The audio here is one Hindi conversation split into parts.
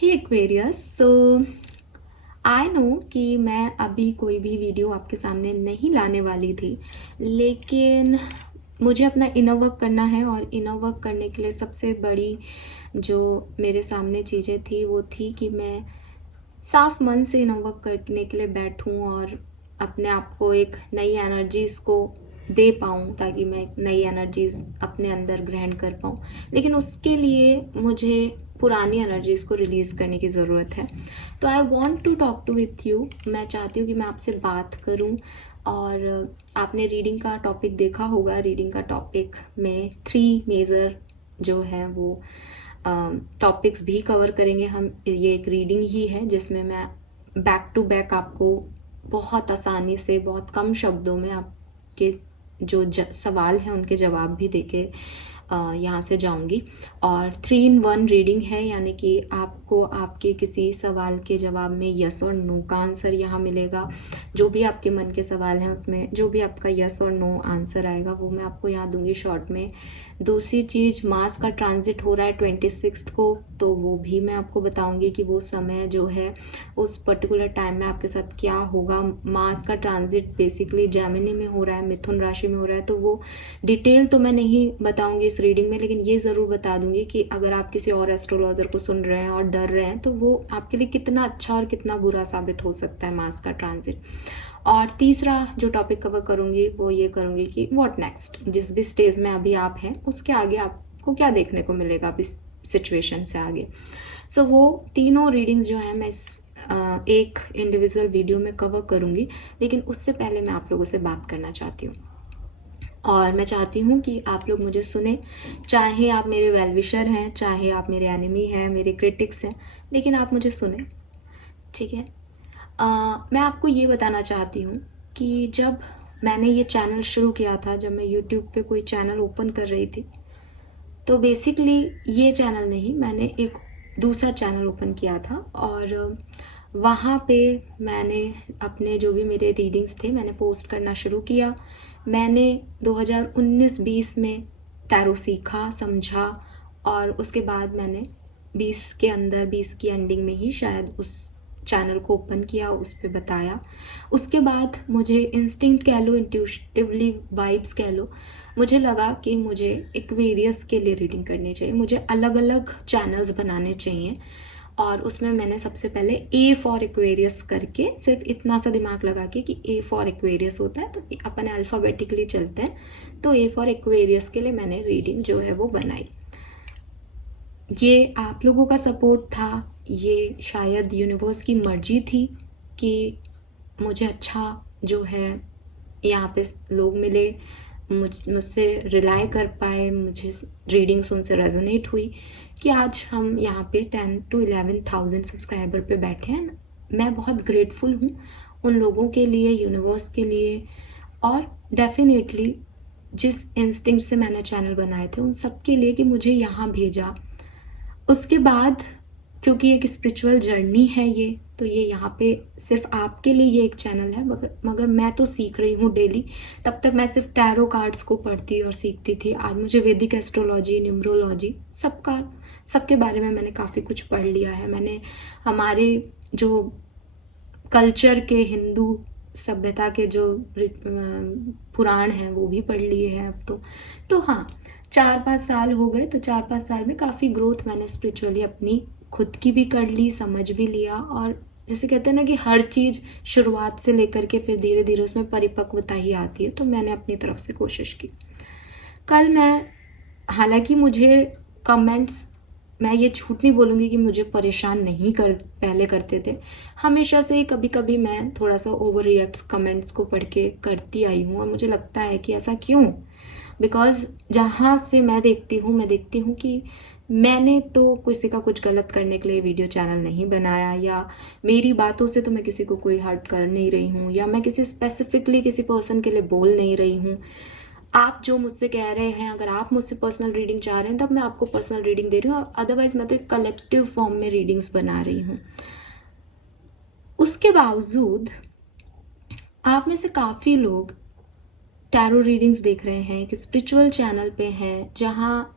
Hey Aquarius, so I know कि मैं अभी कोई भी वीडियो आपके सामने नहीं लाने वाली थी, लेकिन मुझे अपना इनर वर्क करना है। और इनर वर्क करने के लिए सबसे बड़ी जो मेरे सामने चीज़ें थी वो थी कि मैं साफ मन से इनर वर्क करने के लिए बैठूं और अपने आप को एक नई एनर्जीज़ को दे पाऊँ, ताकि मैं एक नई एनर्जीज़ अपने अंदर ग्रहण कर पाऊँ। लेकिन उसके लिए मुझे पुरानी एनर्जीज़ को रिलीज़ करने की ज़रूरत है। तो I want to talk to with you. मैं चाहती हूँ कि मैं आपसे बात करूँ। और आपने रीडिंग का टॉपिक देखा होगा। रीडिंग का टॉपिक में 3 मेजर जो है वो टॉपिक्स भी कवर करेंगे हम। ये एक रीडिंग ही है जिसमें मैं बैक टू बैक आपको बहुत आसानी से, बहुत कम शब्दों में आपके जो सवाल हैं उनके जवाब भी देके यहाँ से जाऊँगी। और 3 in 1 रीडिंग है, यानी कि आपको आपके किसी सवाल के जवाब में यस और नो का आंसर यहाँ मिलेगा। जो भी आपके मन के सवाल हैं उसमें जो भी आपका यस और नो आंसर आएगा वो मैं आपको यहाँ दूंगी शॉर्ट में। दूसरी चीज़, मार्स का ट्रांजिट हो रहा है 26 को, तो वो भी मैं आपको बताऊंगी कि वो समय जो है उस पर्टिकुलर टाइम में आपके साथ क्या होगा। मार्स का ट्रांजिट बेसिकली जेमिनी में हो रहा है, मिथुन राशि में हो रहा है। तो वो डिटेल तो मैं नहीं बताऊंगी इस रीडिंग में, लेकिन ये ज़रूर बता दूंगी कि अगर आप किसी और एस्ट्रोलॉजर को सुन रहे हैं और डर रहे हैं तो वो आपके लिए कितना अच्छा और कितना बुरा साबित हो सकता है मार्स का ट्रांजिट। और तीसरा जो टॉपिक कवर करूंगी वो ये करूंगी कि व्हाट नेक्स्ट, जिस भी स्टेज में अभी आप हैं उसके आगे आपको क्या देखने को मिलेगा अभी सिचुएशन से आगे। सो वो तीनों रीडिंग्स जो है मैं इस एक इंडिविजुअल वीडियो में कवर करूंगी। लेकिन उससे पहले मैं आप लोगों से बात करना चाहती हूँ और मैं चाहती हूँ कि आप लोग मुझे सुने। चाहे आप मेरे वेल विशर हैं, चाहे आप मेरे एनिमी हैं, मेरे क्रिटिक्स हैं, लेकिन आप मुझे सुने, ठीक है। मैं आपको ये बताना चाहती हूँ कि जब मैंने ये चैनल शुरू किया था, जब मैं यूट्यूब पे कोई चैनल ओपन कर रही थी, तो बेसिकली ये चैनल नहीं, मैंने एक दूसरा चैनल ओपन किया था। और वहाँ पे मैंने अपने जो भी मेरे रीडिंग्स थे मैंने पोस्ट करना शुरू किया। मैंने 2019-20 में टैरो सीखा, समझा, और उसके बाद मैंने 20 के अंदर, 20 की एंडिंग में ही शायद उस चैनल को ओपन किया, उस पर बताया। उसके बाद मुझे इंस्टिंक्ट कह लो, इंट्यूटिवली वाइब्स कह लो, मुझे लगा कि मुझे एक्वेरियस के लिए रीडिंग करनी चाहिए, मुझे अलग अलग चैनल्स बनाने चाहिए। और उसमें मैंने सबसे पहले ए फॉर एक्वेरियस करके, सिर्फ इतना सा दिमाग लगा के कि ए फॉर एक्वेरियस होता है तो अपन अल्फ़ाबेटिकली चलते हैं, तो ए फॉर एक्वेरियस के लिए मैंने रीडिंग जो है वो बनाई। ये आप लोगों का सपोर्ट था, ये शायद यूनिवर्स की मर्जी थी कि मुझे अच्छा जो है यहाँ पे लोग मिले, मुझसे रिलाई कर पाए, मुझे रीडिंग्स उनसे रेजोनेट हुई कि आज हम यहाँ पे 10 to 11,000 सब्सक्राइबर पे बैठे हैं। मैं बहुत ग्रेटफुल हूँ उन लोगों के लिए, यूनिवर्स के लिए, और डेफिनेटली जिस इंस्टिंक्ट से मैंने चैनल बनाए थे उन सब के लिए कि मुझे यहाँ भेजा। उसके बाद क्योंकि एक स्पिरिचुअल जर्नी है ये, तो ये यहाँ पे सिर्फ आपके लिए ये एक चैनल है, मगर मैं तो सीख रही हूँ डेली। तब तक मैं सिर्फ टैरो कार्ड्स को पढ़ती और सीखती थी। आज मुझे वैदिक एस्ट्रोलॉजी, न्यूमरोलॉजी, सबके बारे में मैंने काफ़ी कुछ पढ़ लिया है। मैंने हमारे जो कल्चर के, हिंदू सभ्यता के जो पुराण हैं वो भी पढ़ लिए हैं अब तो हाँ, 4-5 साल हो गए, तो 4-5 साल में काफ़ी ग्रोथ मैंने स्पिरिचुअली अपनी खुद की भी कर ली, समझ भी लिया। और जैसे कहते हैं ना कि हर चीज़ शुरुआत से लेकर के फिर धीरे धीरे उसमें परिपक्वता ही आती है, तो मैंने अपनी तरफ से कोशिश की। कल मैं, हालांकि मुझे कमेंट्स, मैं ये झूठ नहीं बोलूँगी कि मुझे परेशान नहीं पहले करते थे, हमेशा से ही कभी कभी मैं थोड़ा सा ओवर रिएक्ट कमेंट्स को पढ़ के करती आई हूँ। और मुझे लगता है कि ऐसा क्यों, बिकॉज जहाँ से मैं देखती हूँ कि मैंने तो किसी का कुछ गलत करने के लिए वीडियो चैनल नहीं बनाया, या मेरी बातों से तो मैं किसी को कोई हर्ट कर नहीं रही हूँ, या मैं किसी स्पेसिफिकली किसी पर्सन के लिए बोल नहीं रही हूँ। आप जो मुझसे कह रहे हैं, अगर आप मुझसे पर्सनल रीडिंग चाह रहे हैं तब मैं आपको पर्सनल रीडिंग दे रही हूँ, अदरवाइज मैं तो एक कलेक्टिव फॉर्म में रीडिंग्स बना रही हूँ। उसके बावजूद आप में से काफ़ी लोग टैरो रीडिंग्स देख रहे हैं, एक स्पिरिचुअल चैनल पे हैं, जहाँ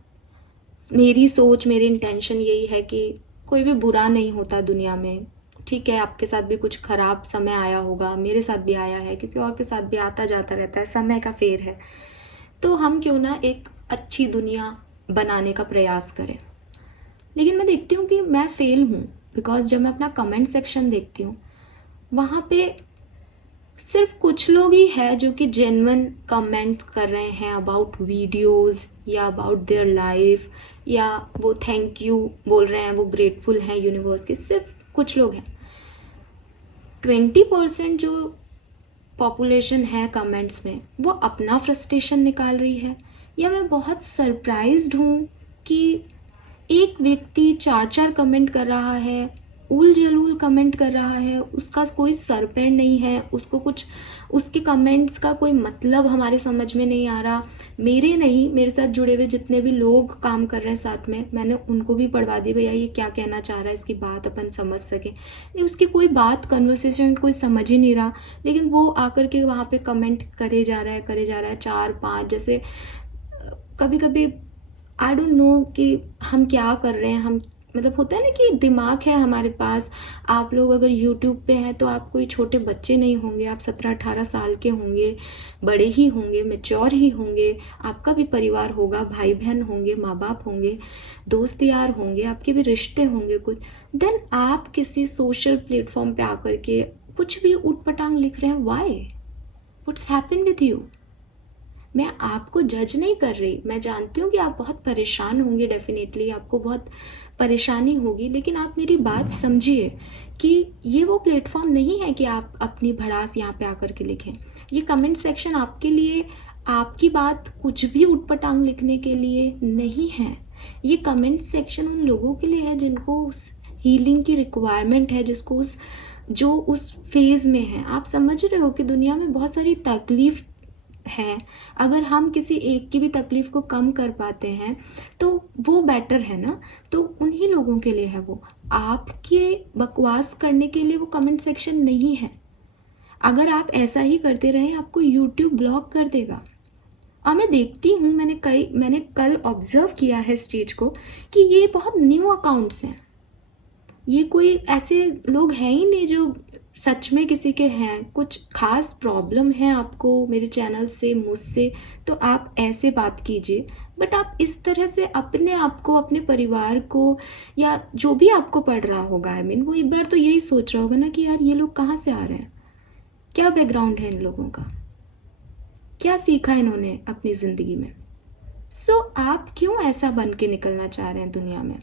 मेरी सोच, मेरी इंटेंशन यही है कि कोई भी बुरा नहीं होता दुनिया में। ठीक है, आपके साथ भी कुछ खराब समय आया होगा, मेरे साथ भी आया है, किसी और के साथ भी आता जाता रहता है, समय का फेर है। तो हम क्यों ना एक अच्छी दुनिया बनाने का प्रयास करें। लेकिन मैं देखती हूँ कि मैं फेल हूँ, बिकॉज जब मैं अपना कमेंट सेक्शन देखती हूँ वहाँ पे सिर्फ कुछ लोग ही है जो कि जेन्युइन कमेंट कर रहे हैं अबाउट वीडियोस या अबाउट देयर लाइफ, या वो थैंक यू बोल रहे हैं, वो ग्रेटफुल हैं यूनिवर्स के। सिर्फ कुछ लोग हैं। 20% जो पॉपुलेशन है कमेंट्स में वो अपना फ्रस्ट्रेशन निकाल रही है। या मैं बहुत सरप्राइज्ड हूँ कि एक व्यक्ति 4-4 कमेंट कर रहा है, उल जलूल कमेंट कर रहा है, उसका कोई सर पैर नहीं है, उसको कुछ उसके कमेंट्स का कोई मतलब हमारे समझ में नहीं आ रहा। मेरे नहीं, मेरे साथ जुड़े हुए जितने भी लोग काम कर रहे हैं साथ में, मैंने उनको भी पढ़वा दी, भैया ये क्या कहना चाह रहा है, इसकी बात अपन समझ सके। नहीं, उसकी कोई बात कन्वर्सेशन कोई समझ ही नहीं रहा, लेकिन वो आकर के वहाँ पे कमेंट करे जा रहा है 4-5। जैसे कभी कभी आई डोंट नो कि हम क्या कर रहे हैं। हम मतलब होता है ना कि दिमाग है हमारे पास। आप लोग अगर यूट्यूब पे हैं तो आप कोई छोटे बच्चे नहीं होंगे, आप 17-18 साल के होंगे, बड़े ही होंगे, मैच्योर ही होंगे। आपका भी परिवार होगा, भाई बहन होंगे, माँ बाप होंगे, दोस्त यार होंगे, आपके भी रिश्ते होंगे कुछ। देन आप किसी सोशल प्लेटफॉर्म पे आकर के कुछ भी ऊट पटांग लिख रहे हैं। Why? What's happened with you? मैं आपको जज नहीं कर रही, मैं जानती हूँ कि आप बहुत परेशान होंगे, डेफिनेटली आपको बहुत परेशानी होगी, लेकिन आप मेरी बात समझिए कि ये वो प्लेटफॉर्म नहीं है कि आप अपनी भड़ास यहाँ पे आकर के लिखें। ये कमेंट सेक्शन आपके लिए, आपकी बात कुछ भी उटपटांग लिखने के लिए नहीं है। ये कमेंट सेक्शन उन लोगों के लिए है जिनको उस हीलिंग की रिक्वायरमेंट है, जिसको उस फेज में है। आप समझ रहे हो कि दुनिया में बहुत सारी तकलीफ है, अगर हम किसी एक की भी तकलीफ को कम कर पाते हैं तो वो बेटर है ना। तो उन्हीं लोगों के लिए है वो। आपके बकवास करने के लिए वो कमेंट सेक्शन नहीं है। अगर आप ऐसा ही करते रहे आपको यूट्यूब ब्लॉक कर देगा। और मैं देखती हूँ, मैंने कल ऑब्जर्व किया है इस चीज़ को कि ये बहुत न्यू अकाउंट्स हैं। ये कोई ऐसे लोग हैं ही नहीं जो सच में किसी के हैं। कुछ खास प्रॉब्लम है आपको मेरे चैनल से, मुझसे, तो आप ऐसे बात कीजिए। बट आप इस तरह से अपने आप को, अपने परिवार को, या जो भी आपको पढ़ रहा होगा, आई मीन वो एक बार तो यही सोच रहा होगा ना कि यार ये लोग कहाँ से आ रहे हैं, क्या बैकग्राउंड है इन लोगों का, क्या सीखा इन्होंने अपनी ज़िंदगी में। सो आप क्यों ऐसा बन के निकलना चाह रहे हैं दुनिया में?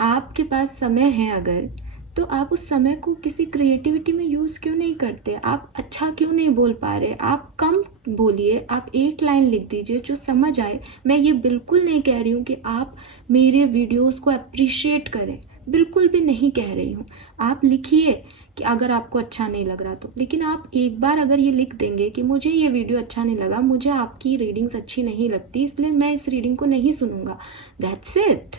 आपके पास समय है अगर, तो आप उस समय को किसी क्रिएटिविटी में यूज़ क्यों नहीं करते? आप अच्छा क्यों नहीं बोल पा रहे? आप कम बोलिए, आप एक लाइन लिख दीजिए जो समझ आए। मैं ये बिल्कुल नहीं कह रही हूँ कि आप मेरे वीडियोस को अप्रिशिएट करें, बिल्कुल भी नहीं कह रही हूँ। आप लिखिए कि अगर आपको अच्छा नहीं लग रहा तो, लेकिन आप एक बार अगर ये लिख देंगे कि मुझे ये वीडियो अच्छा नहीं लगा, मुझे आपकी रीडिंग्स अच्छी नहीं लगती, इसलिए मैं इस रीडिंग को नहीं सुनूंगा, दैट्स इट।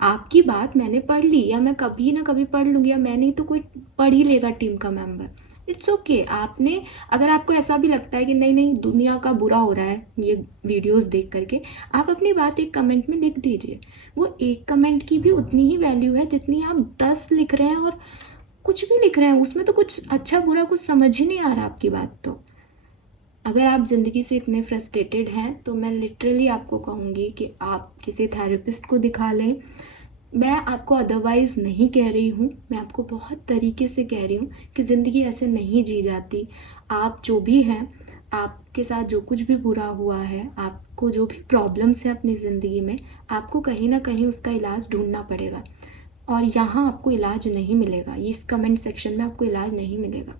आपकी बात मैंने पढ़ ली, या मैं कभी ना कभी पढ़ लूँगी, या मैं नहीं तो कोई पढ़ ही लेगा टीम का मेंबर। It's okay. आपने, अगर आपको ऐसा भी लगता है कि नहीं नहीं दुनिया का बुरा हो रहा है ये वीडियोस देख करके, आप अपनी बात एक कमेंट में लिख दीजिए। वो एक कमेंट की भी उतनी ही वैल्यू है जितनी आप 10 लिख रहे हैं और कुछ भी लिख रहे हैं। उसमें तो कुछ अच्छा बुरा कुछ समझ ही नहीं आ रहा आपकी बात। तो अगर आप ज़िंदगी से इतने फ्रस्ट्रेटेड हैं तो मैं लिटरली आपको कहूँगी कि आप किसी थेरेपिस्ट को दिखा लें। मैं आपको अदरवाइज़ नहीं कह रही हूँ, मैं आपको बहुत तरीके से कह रही हूँ कि ज़िंदगी ऐसे नहीं जी जाती। आप जो भी हैं, आपके साथ जो कुछ भी बुरा हुआ है, आपको जो भी प्रॉब्लम्स हैं अपनी ज़िंदगी में, आपको कहीं ना कहीं उसका इलाज ढूंढना पड़ेगा। और यहाँ आपको इलाज नहीं मिलेगा, इस कमेंट सेक्शन में आपको इलाज नहीं मिलेगा।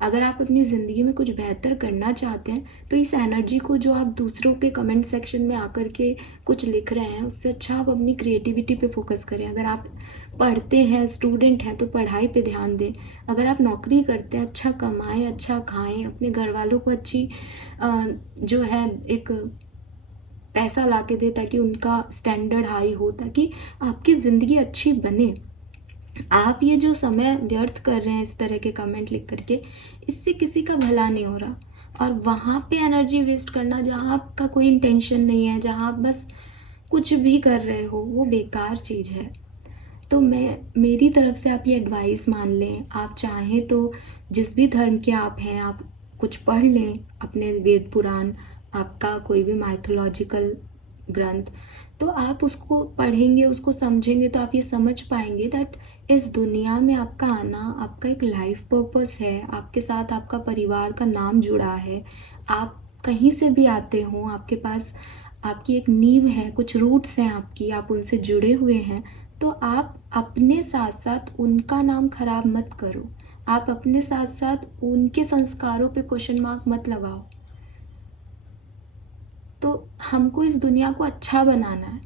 अगर आप अपनी ज़िंदगी में कुछ बेहतर करना चाहते हैं तो इस एनर्जी को जो आप दूसरों के कमेंट सेक्शन में आकर के कुछ लिख रहे हैं, उससे अच्छा आप अपनी क्रिएटिविटी पे फोकस करें। अगर आप पढ़ते हैं, स्टूडेंट हैं, तो पढ़ाई पे ध्यान दें। अगर आप नौकरी करते हैं, अच्छा कमाएं, अच्छा खाएं, अपने घर वालों को अच्छी जो है एक पैसा ला के दे, ताकि उनका स्टैंडर्ड हाई हो, ताकि आपकी ज़िंदगी अच्छी बने। आप ये जो समय व्यर्थ कर रहे हैं इस तरह के कमेंट लिख करके, इससे किसी का भला नहीं हो रहा। और वहाँ पे एनर्जी वेस्ट करना जहाँ आपका कोई इंटेंशन नहीं है, जहाँ आप बस कुछ भी कर रहे हो, वो बेकार चीज़ है। तो मेरी तरफ से आप ये एडवाइस मान लें। आप चाहें तो जिस भी धर्म के आप हैं, आप कुछ पढ़ लें, अपने वेद पुराण, आपका कोई भी माइथोलॉजिकल ग्रंथ, तो आप उसको पढ़ेंगे, उसको समझेंगे, तो आप ये समझ पाएंगे दैट इस दुनिया में आपका आना आपका एक लाइफ पर्पस है। आपके साथ आपका परिवार का नाम जुड़ा है। आप कहीं से भी आते हो, आपके पास आपकी एक नींव है, कुछ रूट्स हैं आपकी, आप उनसे जुड़े हुए हैं। तो आप अपने साथ साथ उनका नाम खराब मत करो। आप अपने साथ साथ उनके संस्कारों पे क्वेश्चन मार्क मत लगाओ। तो हमको इस दुनिया को अच्छा बनाना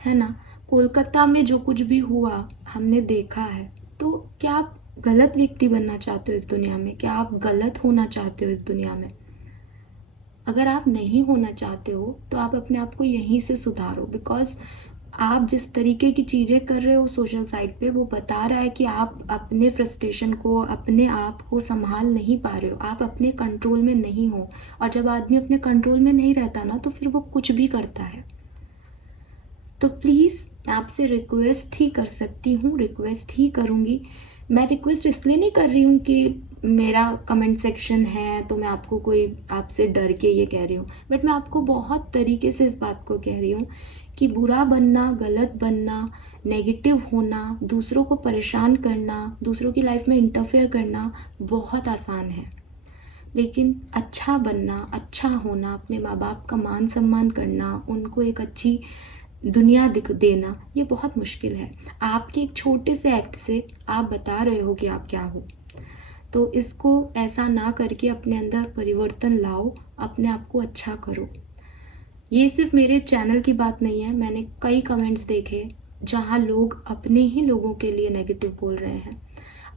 है ना। कोलकाता में जो कुछ भी हुआ हमने देखा है, तो क्या आप गलत व्यक्ति बनना चाहते हो इस दुनिया में? क्या आप गलत होना चाहते हो इस दुनिया में? अगर आप नहीं होना चाहते हो तो आप अपने आप को यहीं से सुधारो। बिकॉज आप जिस तरीके की चीज़ें कर रहे हो सोशल साइट पे, वो बता रहा है कि आप अपने फ्रस्ट्रेशन को, अपने आप को संभाल नहीं पा रहे हो, आप अपने कंट्रोल में नहीं हो। और जब आदमी अपने कंट्रोल में नहीं रहता ना, तो फिर वो कुछ भी करता है। तो प्लीज़ आपसे रिक्वेस्ट ही कर सकती हूँ, रिक्वेस्ट ही करूँगी। मैं रिक्वेस्ट इसलिए नहीं कर रही हूँ कि मेरा कमेंट सेक्शन है तो मैं आपको कोई आपसे डर के ये कह रही हूँ, बट मैं आपको बहुत तरीके से इस बात को कह रही हूँ कि बुरा बनना, गलत बनना, नेगेटिव होना, दूसरों को परेशान करना, दूसरों की लाइफ में इंटरफेयर करना बहुत आसान है। लेकिन अच्छा बनना, अच्छा होना, अपने माँ बाप का मान सम्मान करना, उनको एक अच्छी दुनिया दिख देना, ये बहुत मुश्किल है। आपके एक छोटे से एक्ट से आप बता रहे हो कि आप क्या हो। तो इसको ऐसा ना करके अपने अंदर परिवर्तन लाओ, अपने आप को अच्छा करो। ये सिर्फ मेरे चैनल की बात नहीं है, मैंने कई कमेंट्स देखे जहाँ लोग अपने ही लोगों के लिए नेगेटिव बोल रहे हैं।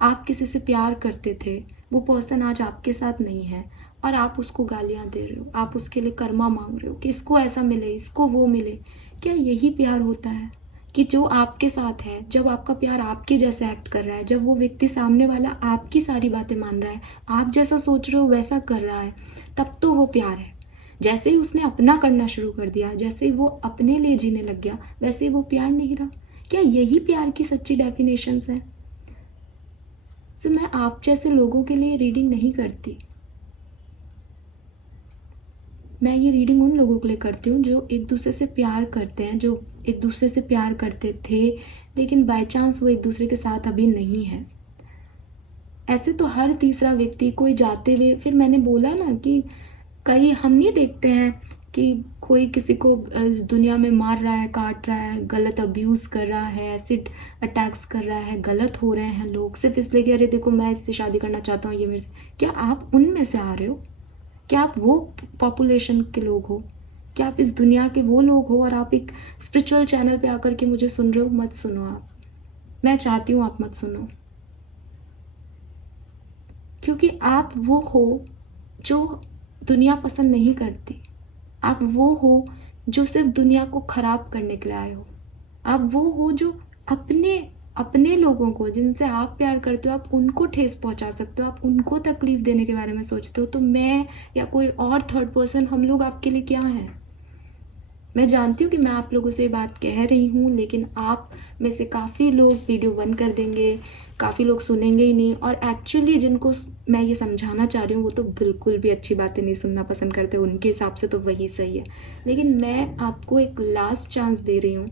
आप किसी से प्यार करते थे, वो पर्सन आज आपके साथ नहीं है और आप उसको गालियाँ दे रहे हो, आप उसके लिए कर्मा मांग रहे हो कि इसको ऐसा मिले, इसको वो मिले। क्या यही प्यार होता है कि जो आपके साथ है, जब आपका प्यार आपके जैसे एक्ट कर रहा है, जब वो व्यक्ति सामने वाला आपकी सारी बातें मान रहा है, आप जैसा सोच रहे हो वैसा कर रहा है, तब तो वो प्यार है। जैसे ही उसने अपना करना शुरू कर दिया, जैसे ही वो अपने लिए जीने लग गया, वैसे ही वो प्यार नहीं रहा। क्या यही प्यार की सच्ची डेफिनेशंस हैं? तो मैं आप जैसे लोगों के लिए रीडिंग नहीं करती। मैं ये रीडिंग उन लोगों के लिए करती हूँ जो एक दूसरे से प्यार करते हैं, जो एक दूसरे से प्यार करते थे लेकिन बाय चांस वो एक दूसरे के साथ अभी नहीं है। ऐसे तो हर तीसरा व्यक्ति कोई जाते हुए, फिर मैंने बोला ना कि कई हम नहीं देखते हैं कि कोई किसी को इस दुनिया में मार रहा है, काट रहा है, गलत अब्यूज़ कर रहा है, एसिड अटैक्स कर रहा है, गलत हो रहे हैं लोग सिर्फ इसलिए कि अरे देखो मैं इससे शादी करना चाहता हूँ, ये मेरे से। क्या आप उनमें से आ रहे हो? क्या आप वो पॉपुलेशन के लोग हो? क्या आप इस दुनिया के वो लोग हो? और आप एक स्पिरिचुअल चैनल पे आकर के मुझे सुन रहे हो? मत सुनो आप। मैं चाहती हूँ आप मत सुनो, क्योंकि आप वो हो जो दुनिया पसंद नहीं करती। आप वो हो जो सिर्फ दुनिया को खराब करने के लिए आए हो। आप वो हो जो अपने अपने लोगों को, जिनसे आप प्यार करते हो, आप उनको ठेस पहुंचा सकते हो, आप उनको तकलीफ देने के बारे में सोचते हो। तो मैं या कोई और थर्ड पर्सन, हम लोग आपके लिए क्या हैं? मैं जानती हूँ कि मैं आप लोगों से बात कह रही हूँ, लेकिन आप में से काफ़ी लोग वीडियो बंद कर देंगे, काफ़ी लोग सुनेंगे ही नहीं। और एक्चुअली जिनको मैं ये समझाना चाह रही हूँ वो तो बिल्कुल भी अच्छी बातें नहीं सुनना पसंद करते, उनके हिसाब से तो वही सही है। लेकिन मैं आपको एक लास्ट चांस दे रही हूँ।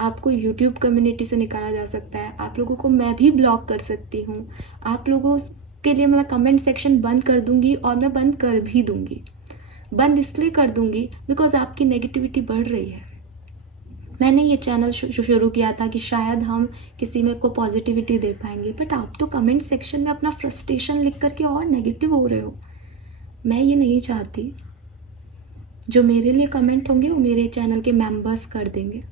आपको यूट्यूब कम्युनिटी से निकाला जा सकता है, आप लोगों को मैं भी ब्लॉक कर सकती हूँ, आप लोगों के लिए मैं कमेंट सेक्शन बंद कर दूँगी, और मैं बंद कर भी दूँगी। बंद इसलिए कर दूँगी बिकॉज आपकी नेगेटिविटी बढ़ रही है। मैंने ये चैनल शुरू किया था कि शायद हम किसी में को पॉजिटिविटी दे पाएंगे, बट आप तो कमेंट सेक्शन में अपना फ्रस्ट्रेशन लिख करके और नेगेटिव हो रहे हो। मैं ये नहीं चाहती। जो मेरे लिए कमेंट होंगे वो मेरे चैनल के मेंबर्स कर देंगे।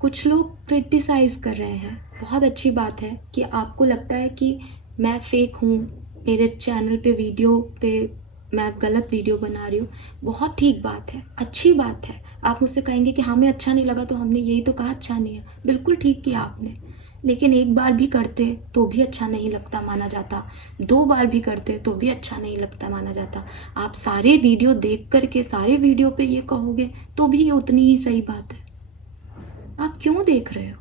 कुछ लोग क्रिटिसाइज़ कर रहे हैं, बहुत अच्छी बात है कि आपको लगता है कि मैं फेक हूँ, मेरे चैनल पे वीडियो पे मैं गलत वीडियो बना रही हूँ। बहुत ठीक बात है, अच्छी बात है। आप मुझसे कहेंगे कि हमें अच्छा नहीं लगा तो हमने यही तो कहा अच्छा नहीं है, बिल्कुल ठीक किया आपने। लेकिन एक बार भी करते तो भी अच्छा नहीं लगता माना जाता, 2 बार भी करते तो भी अच्छा नहीं लगता माना जाता। आप सारे वीडियो देख करके सारे वीडियो पे ये कहोगे तो भी ये उतनी ही सही बात है। आप क्यों देख रहे हो?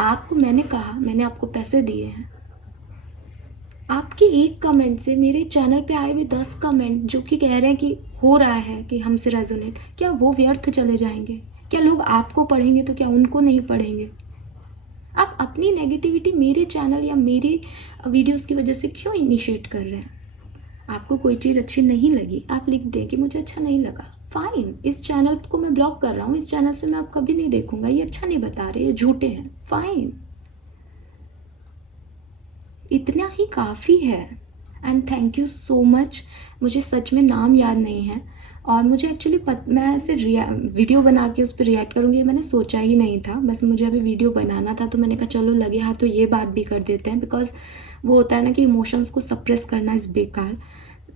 आपको मैंने कहा, मैंने आपको पैसे दिए हैं, आपके एक कमेंट से मेरे चैनल पे आए हुए 10 कमेंट जो कि कह रहे हैं कि हो रहा है कि हमसे रेजोनेट, क्या वो व्यर्थ चले जाएंगे? क्या लोग आपको पढ़ेंगे तो क्या उनको नहीं पढ़ेंगे? आप अपनी नेगेटिविटी मेरे चैनल या मेरी वीडियोस की वजह से क्यों इनिशिएट कर रहे हैं? आपको कोई चीज़ अच्छी नहीं लगी, आप लिख दें कि मुझे अच्छा नहीं लगा, फाइन, इस चैनल को मैं ब्लॉक कर रहा हूँ, इस चैनल से मैं अब कभी नहीं देखूंगा, ये अच्छा नहीं बता रहे, ये झूठे हैं, फाइन, इतना ही काफ़ी है। And thank you so much. मुझे सच में नाम याद नहीं है और मुझे एक्चुअली मैं ऐसे वीडियो बना के उस पर रिएक्ट करूँगी मैंने सोचा ही नहीं था, बस मुझे अभी वीडियो बनाना था तो मैंने कहा चलो लगे हाँ तो ये बात भी कर देते हैं, बिकॉज वो होता है ना कि इमोशंस को सप्रेस करना इस बेकार।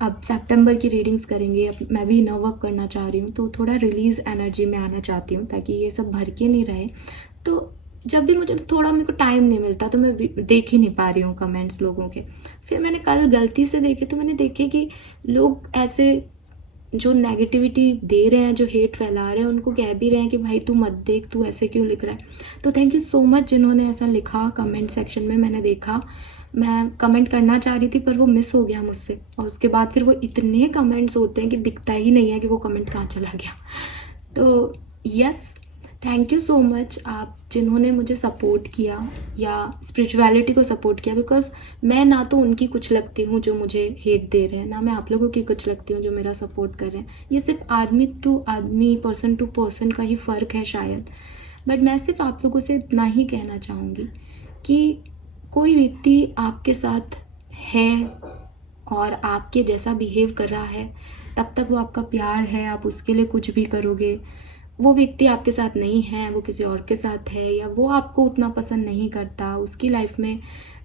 अब सितंबर की रीडिंग्स करेंगे, अब मैं भी इनर वर्क करना चाह रही हूँ तो थोड़ा रिलीज एनर्जी में आना चाहती हूँ ताकि ये सब भर के नहीं रहे। तो जब भी मुझे थोड़ा मेरे को टाइम नहीं मिलता तो मैं देख ही नहीं पा रही हूँ कमेंट्स लोगों के। फिर मैंने कल गलती से देखे तो मैंने देखे कि लोग ऐसे जो नेगेटिविटी दे रहे हैं, जो हेट फैला रहे हैं, उनको कह भी रहे हैं कि भाई तू मत देख, तू ऐसे क्यों लिख रहा है। तो थैंक यू सो मच जिन्होंने ऐसा लिखा कमेंट सेक्शन में, मैंने देखा, मैं कमेंट करना चाह रही थी पर वो मिस हो गया मुझसे, और उसके बाद फिर वो इतने कमेंट्स होते हैं कि दिखता ही नहीं है कि वो कमेंट कहाँ चला गया। तो yes, thank you so much आप जिन्होंने मुझे सपोर्ट किया या स्पिरिचुअलिटी को सपोर्ट किया, बिकॉज मैं ना तो उनकी कुछ लगती हूँ जो मुझे हेट दे रहे हैं, ना मैं आप लोगों की कुछ लगती हूँ जो मेरा सपोर्ट कर रहे हैं। ये सिर्फ आदमी टू आदमी, पर्सन टू पर्सन का ही फ़र्क है शायद। बट मैं सिर्फ आप लोगों से इतना ही कहना चाहूँगी कि कोई व्यक्ति आपके साथ है और आपके जैसा बिहेव कर रहा है तब तक वो आपका प्यार है, आप उसके लिए कुछ भी करोगे। वो व्यक्ति आपके साथ नहीं है, वो किसी और के साथ है, या वो आपको उतना पसंद नहीं करता, उसकी लाइफ में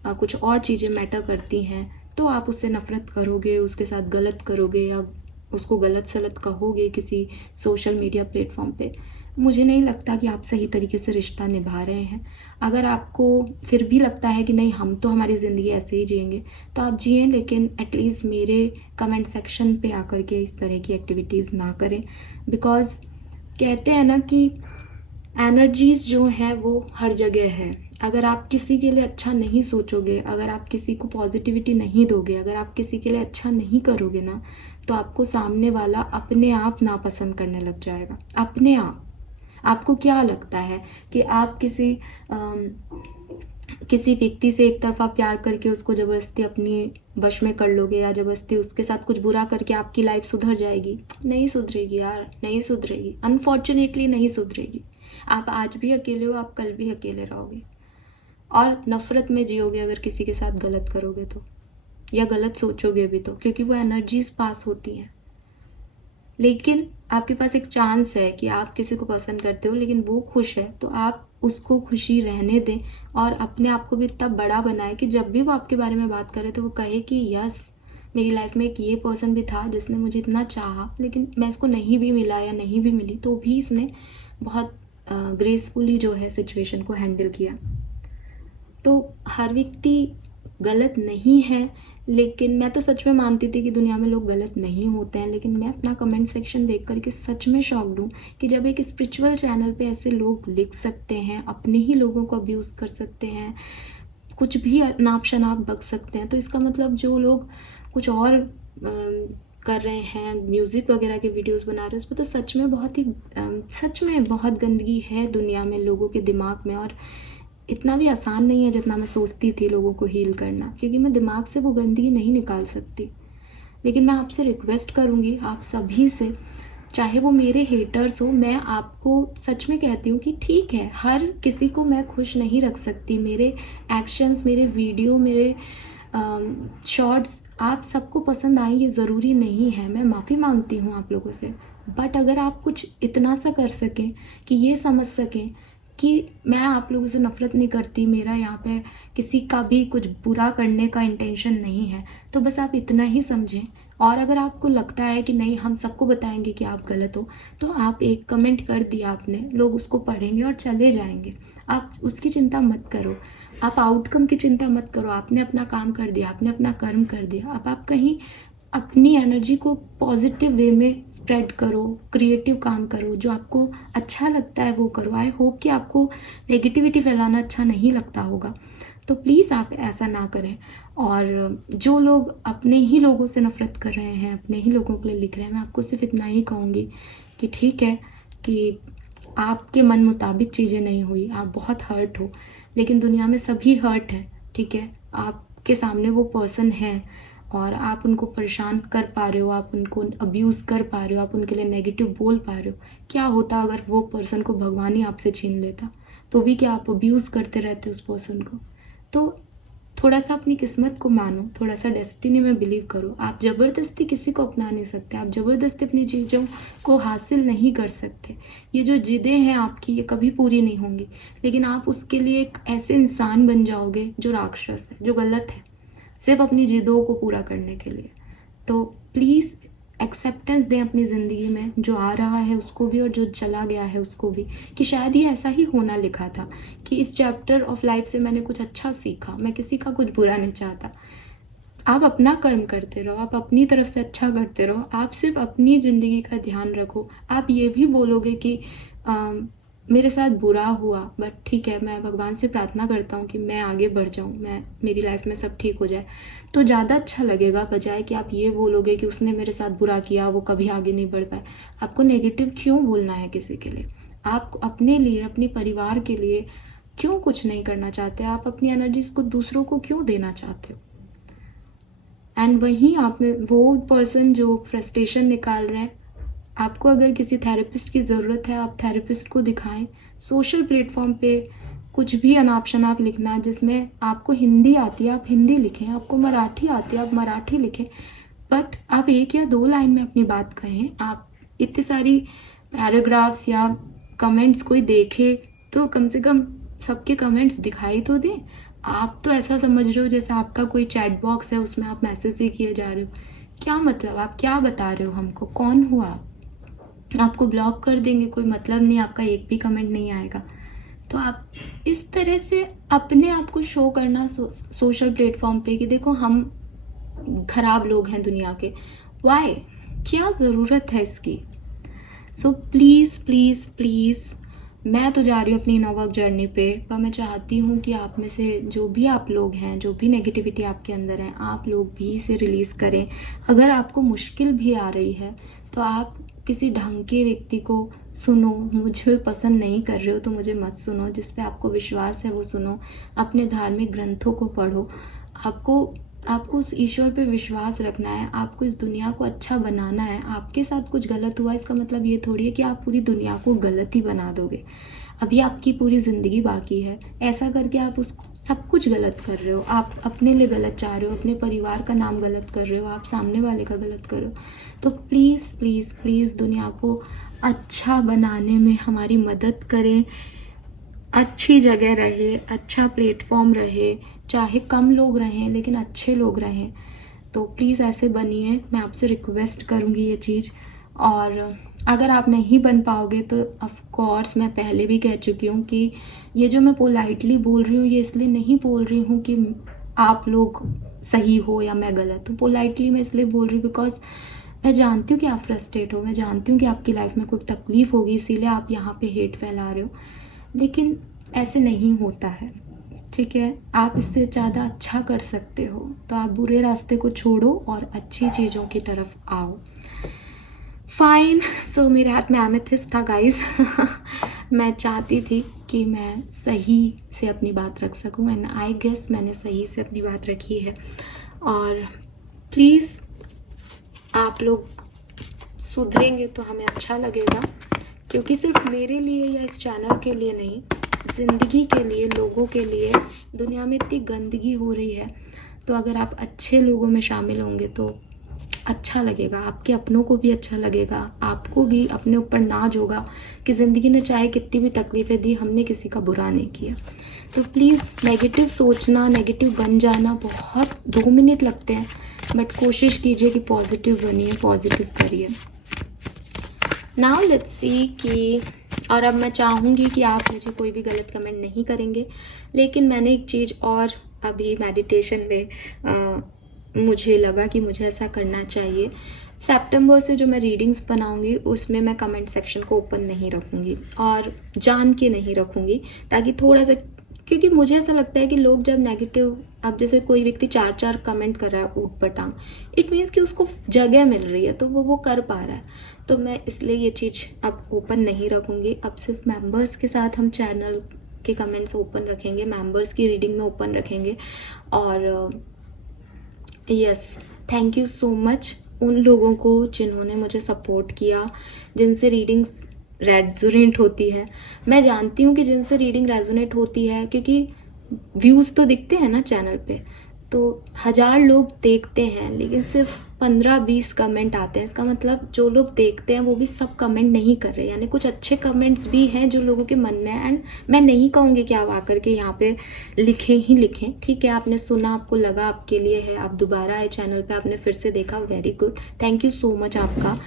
कुछ और चीज़ें मैटर करती हैं, तो आप उससे नफ़रत करोगे, उसके साथ गलत करोगे या उसको गलत सलत कहोगे किसी सोशल मीडिया प्लेटफॉर्म पे। मुझे नहीं लगता कि आप सही तरीके से रिश्ता निभा रहे हैं। अगर आपको फिर भी लगता है कि नहीं हम तो हमारी ज़िंदगी ऐसे ही जिएंगे तो आप जिएं, लेकिन एटलीस्ट मेरे कमेंट सेक्शन पे आकर के इस तरह की एक्टिविटीज़ ना करें। बिकॉज़ कहते हैं ना कि एनर्जीज़ जो हैं वो हर जगह है। अगर आप किसी के लिए अच्छा नहीं सोचोगे, अगर आप किसी को पॉजिटिविटी नहीं दोगे, अगर आप किसी के लिए अच्छा नहीं करोगे ना, तो आपको सामने वाला अपने आप नापसंद करने लग जाएगा, अपने आप। आपको क्या लगता है कि आप किसी व्यक्ति से एक तरफा प्यार करके उसको ज़बरदस्ती अपनी वश में कर लोगे या ज़बरदस्ती उसके साथ कुछ बुरा करके आपकी लाइफ सुधर जाएगी? नहीं सुधरेगी यार, नहीं सुधरेगी, अनफॉर्चुनेटली नहीं सुधरेगी। आप आज भी अकेले हो, आप कल भी अकेले रहोगे और नफ़रत में जियोगे अगर किसी के साथ गलत करोगे तो, या गलत सोचोगे भी तो, क्योंकि वो एनर्जीज पास होती हैं। लेकिन आपके पास एक चांस है कि आप किसी को पसंद करते हो लेकिन वो खुश है, तो आप उसको खुशी रहने दें और अपने आप को भी इतना बड़ा बनाए कि जब भी वो आपके बारे में बात करे तो वो कहे कि यस, मेरी लाइफ में एक ये पर्सन भी था जिसने मुझे इतना चाहा, लेकिन मैं इसको नहीं भी मिला या नहीं भी मिली तो भी इसने बहुत ग्रेसफुली जो है सिचुएशन को हैंडल किया। तो हर व्यक्ति गलत नहीं है, लेकिन मैं तो सच में मानती थी कि दुनिया में लोग गलत नहीं होते हैं, लेकिन मैं अपना कमेंट सेक्शन देख करके सच में शॉक्ड हूँ कि जब एक स्पिरिचुअल चैनल पे ऐसे लोग लिख सकते हैं, अपने ही लोगों को अब्यूज़ कर सकते हैं, कुछ भी नाप शनाप बक सकते हैं, तो इसका मतलब जो लोग कुछ और कर रहे हैं, म्यूज़िक वगैरह के वीडियोस बना रहे हैं, उसमें तो सच में बहुत गंदगी है दुनिया में, लोगों के दिमाग में। और इतना भी आसान नहीं है जितना मैं सोचती थी लोगों को हील करना, क्योंकि मैं दिमाग से वो गंदगी नहीं निकाल सकती। लेकिन मैं आपसे रिक्वेस्ट करूँगी, आप सभी से, चाहे वो मेरे हेटर्स हो, मैं आपको सच में कहती हूँ कि ठीक है, हर किसी को मैं खुश नहीं रख सकती। मेरे एक्शंस, मेरे वीडियो, मेरे शॉर्ट्स आप सबको पसंद आए ये ज़रूरी नहीं है, मैं माफ़ी मांगती हूँ आप लोगों से। बट अगर आप कुछ इतना सा कर सकें कि ये समझ सकें कि मैं आप लोगों से नफ़रत नहीं करती, मेरा यहाँ पे किसी का भी कुछ बुरा करने का इंटेंशन नहीं है, तो बस आप इतना ही समझें। और अगर आपको लगता है कि नहीं हम सबको बताएंगे कि आप गलत हो, तो आप एक कमेंट कर दिया आपने, लोग उसको पढ़ेंगे और चले जाएंगे। आप उसकी चिंता मत करो, आप आउटकम की चिंता मत करो। आपने अपना काम कर दिया, आपने अपना कर्म कर दिया, अब आप कहीं अपनी एनर्जी को पॉजिटिव वे में स्प्रेड करो, क्रिएटिव काम करो, जो आपको अच्छा लगता है वो करो। आई होप कि आपको नेगेटिविटी फैलाना अच्छा नहीं लगता होगा, तो प्लीज़ आप ऐसा ना करें। और जो लोग अपने ही लोगों से नफ़रत कर रहे हैं, अपने ही लोगों के लिए लिख रहे हैं, मैं आपको सिर्फ इतना ही कहूँगी कि ठीक है कि आपके मन मुताबिक चीज़ें नहीं हुई, आप बहुत हर्ट हो, लेकिन दुनिया में सभी हर्ट है, ठीक है। आपके सामने वो पर्सन है और आप उनको परेशान कर पा रहे हो, आप उनको अब्यूज़ कर पा रहे हो, आप उनके लिए नेगेटिव बोल पा रहे हो। क्या होता अगर वो पर्सन को भगवान ही आपसे छीन लेता, तो भी क्या आप अब्यूज़ करते रहते उस पर्सन को? तो थोड़ा सा अपनी किस्मत को मानो, थोड़ा सा डेस्टिनी में बिलीव करो। आप ज़बरदस्ती किसी को अपना नहीं सकते, आप ज़बरदस्ती अपनी चीज़ों को हासिल नहीं कर सकते। ये जो जिदें हैं आपकी, ये कभी पूरी नहीं होंगी, लेकिन आप उसके लिए एक ऐसे इंसान बन जाओगे जो राक्षस है, जो गलत है, सिर्फ अपनी जिदों को पूरा करने के लिए। तो प्लीज़ एक्सेप्टेंस दें अपनी ज़िंदगी में, जो आ रहा है उसको भी और जो चला गया है उसको भी, कि शायद ये ऐसा ही होना लिखा था, कि इस चैप्टर ऑफ लाइफ से मैंने कुछ अच्छा सीखा। मैं किसी का कुछ बुरा नहीं चाहता। आप अपना कर्म करते रहो, आप अपनी तरफ से अच्छा करते रहो, आप सिर्फ अपनी ज़िंदगी का ध्यान रखो। आप ये भी बोलोगे कि मेरे साथ बुरा हुआ, बट ठीक है, मैं भगवान से प्रार्थना करता हूँ कि मैं आगे बढ़ जाऊँ, मेरी लाइफ में सब ठीक हो जाए, तो ज़्यादा अच्छा लगेगा, बजाय कि आप ये बोलोगे कि उसने मेरे साथ बुरा किया, वो कभी आगे नहीं बढ़ पाए। आपको नेगेटिव क्यों बोलना है किसी के लिए? आप अपने लिए, अपने परिवार के लिए क्यों कुछ नहीं करना चाहते? आप अपनी एनर्जीज को दूसरों को क्यों देना चाहते हो? एंड वहीं आप में वो पर्सन जो फ्रस्ट्रेशन निकाल रहे हैं, आपको अगर किसी थेरेपिस्ट की ज़रूरत है, आप थेरेपिस्ट को दिखाएं। सोशल प्लेटफॉर्म पे कुछ भी अनाप शनाप लिखना, जिसमें आपको हिंदी आती है आप हिंदी लिखें, आपको मराठी आती है आप मराठी लिखें, बट आप 1 या 2 लाइन में अपनी बात कहें। आप इतनी सारी पैराग्राफ्स या कमेंट्स कोई देखे तो कम से कम सबके कमेंट्स दिखाई तो दें। आप तो ऐसा समझ रहे हो जैसे आपका कोई चैट बॉक्स है, उसमें आप मैसेज ही किए जा रहे हो। क्या मतलब, आप क्या बता रहे हो हमको? कौन हो आप? आपको ब्लॉक कर देंगे, कोई मतलब नहीं, आपका एक भी कमेंट नहीं आएगा। तो आप इस तरह से अपने आप को शो करना सोशल प्लेटफॉर्म पे कि देखो हम खराब लोग हैं दुनिया के, वाई? क्या ज़रूरत है इसकी? सो प्लीज़ प्लीज़ प्लीज़, मैं तो जा रही हूँ अपनी इनर वर्क जर्नी पे, पर मैं चाहती हूँ कि आप में से जो भी आप लोग हैं, जो भी नेगेटिविटी आपके अंदर है, आप लोग भी इसे रिलीज़ करें। अगर आपको मुश्किल भी आ रही है तो आप किसी ढंग के व्यक्ति को सुनो। मुझे पसंद नहीं कर रहे हो तो मुझे मत सुनो, जिस पे आपको विश्वास है वो सुनो। अपने धार्मिक ग्रंथों को पढ़ो। आपको उस ईश्वर पे विश्वास रखना है, आपको इस दुनिया को अच्छा बनाना है। आपके साथ कुछ गलत हुआ, इसका मतलब ये थोड़ी है कि आप पूरी दुनिया को गलत ही बना दोगे। अभी आपकी पूरी ज़िंदगी बाकी है, ऐसा करके आप उसको सब कुछ गलत कर रहे हो। आप अपने लिए गलत चाह रहे हो, अपने परिवार का नाम गलत कर रहे हो, आप सामने वाले का गलत कर रहे हो। तो प्लीज़ प्लीज़ प्लीज़ दुनिया को अच्छा बनाने में हमारी मदद करें। अच्छी जगह रहे, अच्छा प्लेटफॉर्म रहे, चाहे कम लोग रहें लेकिन अच्छे लोग रहें। तो प्लीज़ ऐसे बनिए, मैं आपसे रिक्वेस्ट करूँगी ये चीज़। और अगर आप नहीं बन पाओगे तो ऑफ कोर्स मैं पहले भी कह चुकी हूँ कि ये जो मैं पोलाइटली बोल रही हूँ, ये इसलिए नहीं बोल रही हूँ कि आप लोग सही हो या मैं गलत हूँ। पोलाइटली मैं इसलिए बोल रही हूँ बिकॉज मैं जानती हूँ कि आप फ्रस्ट्रेट हो, मैं जानती हूँ कि आपकी लाइफ में कोई तकलीफ़ होगी, इसीलिए आप यहाँ पे हेट फैला रहे हो। लेकिन ऐसे नहीं होता है, ठीक है? आप इससे ज़्यादा अच्छा कर सकते हो, तो आप बुरे रास्ते को छोड़ो और अच्छी चीज़ों की तरफ आओ। फाइन। सो मेरे हाथ में एमेथिस्ट था गाइस। मैं चाहती थी कि मैं सही से अपनी बात रख सकूं, एंड आई गेस मैंने सही से अपनी बात रखी है। और प्लीज़ आप लोग सुधरेंगे तो हमें अच्छा लगेगा, क्योंकि सिर्फ मेरे लिए या इस चैनल के लिए नहीं, ज़िंदगी के लिए, लोगों के लिए, दुनिया में इतनी गंदगी हो रही है, तो अगर आप अच्छे लोगों में शामिल होंगे तो अच्छा लगेगा, आपके अपनों को भी अच्छा लगेगा, आपको भी अपने ऊपर नाज होगा कि ज़िंदगी ने चाहे कितनी भी तकलीफ़ें दी, हमने किसी का बुरा नहीं किया। तो प्लीज़ नेगेटिव सोचना, नेगेटिव बन जाना बहुत 2 मिनट लगते हैं, बट कोशिश कीजिए कि पॉजिटिव बनिए, पॉजिटिव करिए। नाउ लेट्स सी कि, और अब मैं चाहूँगी कि आप मुझे कोई भी गलत कमेंट नहीं करेंगे, लेकिन मैंने एक चीज़ और अभी मेडिटेशन में मुझे लगा कि मुझे ऐसा करना चाहिए। सितंबर से जो मैं रीडिंग्स बनाऊंगी उसमें मैं कमेंट सेक्शन को ओपन नहीं रखूंगी और जान के नहीं रखूंगी, ताकि थोड़ा सा, क्योंकि मुझे ऐसा लगता है कि लोग जब नेगेटिव, अब जैसे कोई व्यक्ति 4 कमेंट कर रहा है ऊट पटांग, इट मीन्स कि उसको जगह मिल रही है तो वो कर पा रहा है। तो मैं इसलिए ये चीज़ अब ओपन नहीं रखूंगी। अब सिर्फ मेंबर्स के साथ हम चैनल के कमेंट्स ओपन रखेंगे, मेंबर्स की रीडिंग में ओपन रखेंगे। और yes, thank you so much उन लोगों को जिन्होंने मुझे सपोर्ट किया, जिनसे रीडिंग्स रेजोनेट होती है। मैं जानती हूँ कि जिनसे रीडिंग रेजोनेट होती है, क्योंकि व्यूज़ तो दिखते हैं ना चैनल पे, तो 1000 लोग देखते हैं लेकिन सिर्फ 15-20 कमेंट आते हैं। इसका मतलब जो लोग देखते हैं वो भी सब कमेंट नहीं कर रहे, यानी कुछ अच्छे कमेंट्स भी हैं जो लोगों के मन में है। एंड मैं नहीं कहूँगी कि आप आकर के यहाँ पे लिखें ही लिखें, ठीक है, आपने सुना, आपको लगा आपके लिए है, आप दोबारा आए चैनल पे, आपने फिर से देखा, very good, thank you so much आपका।